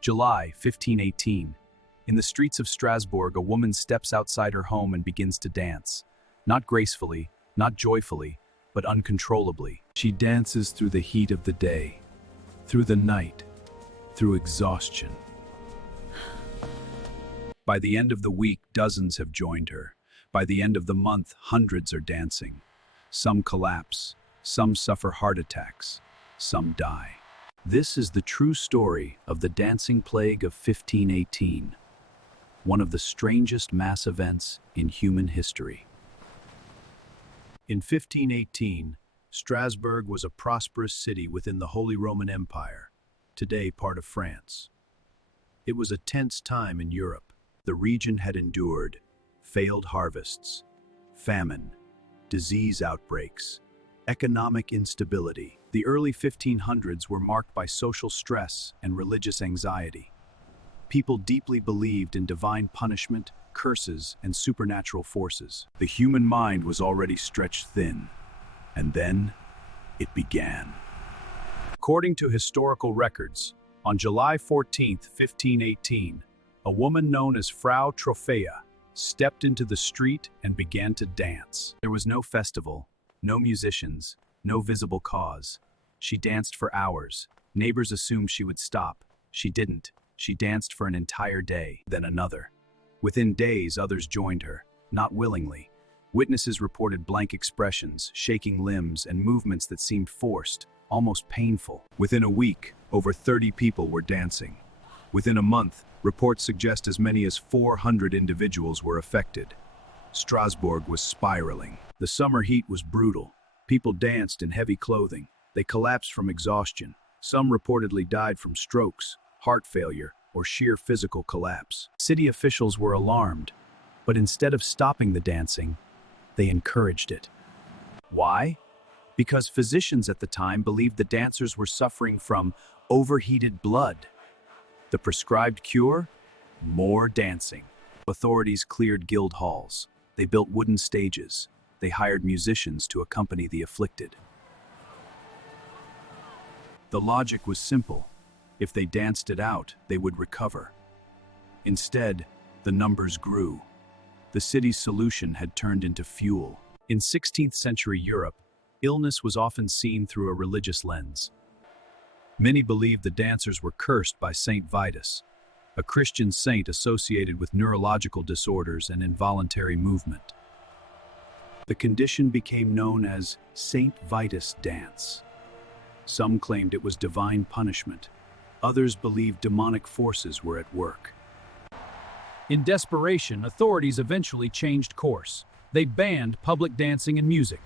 July 1518. In the streets of Strasbourg, a woman steps outside her home and begins to dance. Not gracefully, not joyfully, but uncontrollably. She dances through the heat of the day, through the night, through exhaustion. By the end of the week, dozens have joined her. By the end of the month, hundreds are dancing. Some collapse, some suffer heart attacks, some die. This is the true story of the dancing plague of 1518, one of the strangest mass events in human history. In 1518, Strasbourg was a prosperous city within the Holy Roman Empire, today part of France. It was a tense time in Europe. The region had endured failed harvests, famine, disease outbreaks, economic instability. The early 1500s were marked by social stress and religious anxiety. People deeply believed in divine punishment, curses, and supernatural forces. The human mind was already stretched thin, and then it began. According to historical records, on July 14, 1518, a woman known as Frau Trophea stepped into the street and began to dance. There was no festival, no musicians, no visible cause. She danced for hours. Neighbors assumed she would stop. She didn't. She danced for an entire day, then another. Within days, others joined her, not willingly. Witnesses reported blank expressions, shaking limbs, and movements that seemed forced, almost painful. Within a week, over 30 people were dancing. Within a month, reports suggest as many as 400 individuals were affected. Strasbourg was spiraling. The summer heat was brutal. People danced in heavy clothing. They collapsed from exhaustion. Some reportedly died from strokes, heart failure, or sheer physical collapse. City officials were alarmed, but instead of stopping the dancing, they encouraged it. Why? Because physicians at the time believed the dancers were suffering from overheated blood. The prescribed cure? More dancing. Authorities cleared guild halls. They built wooden stages. They hired musicians to accompany the afflicted. The logic was simple. If they danced it out, they would recover. Instead, the numbers grew. The city's solution had turned into fuel. In 16th century Europe, illness was often seen through a religious lens. Many believed the dancers were cursed by Saint Vitus, a Christian saint associated with neurological disorders and involuntary movement. The condition became known as Saint Vitus dance. Some claimed it was divine punishment. Others believed demonic forces were at work. In desperation, authorities eventually changed course. They banned public dancing and music.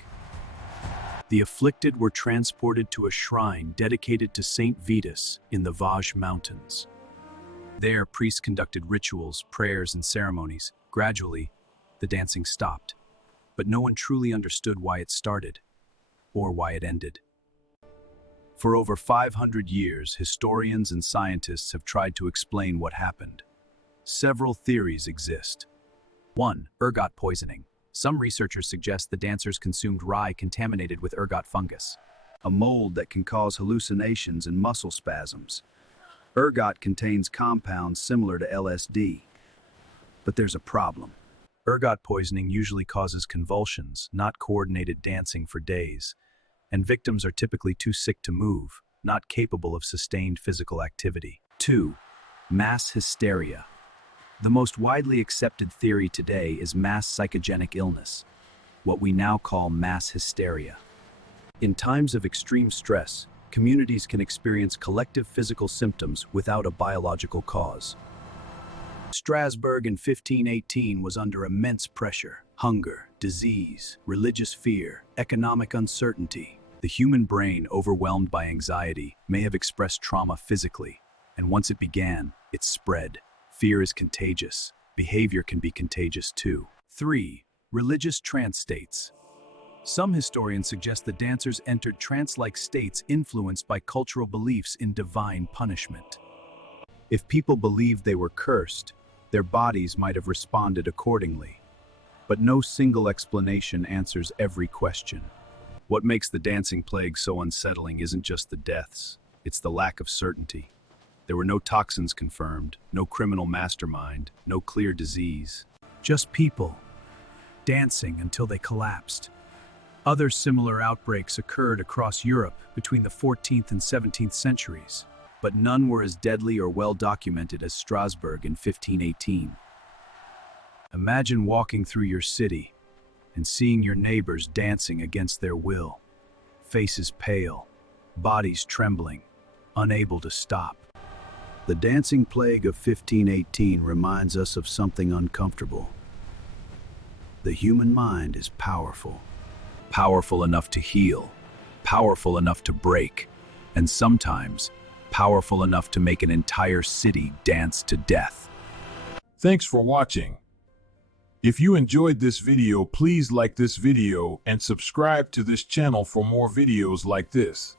The afflicted were transported to a shrine dedicated to Saint Vitus in the Vosges Mountains. There, priests conducted rituals, prayers, and ceremonies. Gradually, the dancing stopped, but no one truly understood why it started or why it ended. For over 500 years, historians and scientists have tried to explain what happened. Several theories exist. 1. Ergot poisoning. Some researchers suggest the dancers consumed rye contaminated with ergot fungus, a mold that can cause hallucinations and muscle spasms. Ergot contains compounds similar to LSD. But there's a problem. Ergot poisoning usually causes convulsions, not coordinated dancing for days, and victims are typically too sick to move, not capable of sustained physical activity. 2. Mass hysteria. The most widely accepted theory today is mass psychogenic illness, what we now call mass hysteria. In times of extreme stress, communities can experience collective physical symptoms without a biological cause. Strasbourg in 1518 was under immense pressure. Hunger, disease, religious fear, economic uncertainty. The human brain, overwhelmed by anxiety, may have expressed trauma physically, and once it began, it spread. Fear is contagious. Behavior can be contagious too. 3. Religious trance states. Some historians suggest the dancers entered trance-like states influenced by cultural beliefs in divine punishment. If people believed they were cursed, their bodies might have responded accordingly. But no single explanation answers every question. What makes the dancing plague so unsettling isn't just the deaths, it's the lack of certainty. There were no toxins confirmed, no criminal mastermind, no clear disease. Just people, dancing until they collapsed. Other similar outbreaks occurred across Europe between the 14th and 17th centuries, but none were as deadly or well documented as Strasbourg in 1518. Imagine walking through your city and seeing your neighbors dancing against their will, faces pale, bodies trembling, unable to stop. The dancing plague of 1518 reminds us of something uncomfortable. The human mind is powerful. Powerful enough to heal, powerful enough to break, and sometimes powerful enough to make an entire city dance to death. Thanks for watching. If you enjoyed this video, please like this video and subscribe to this channel for more videos like this.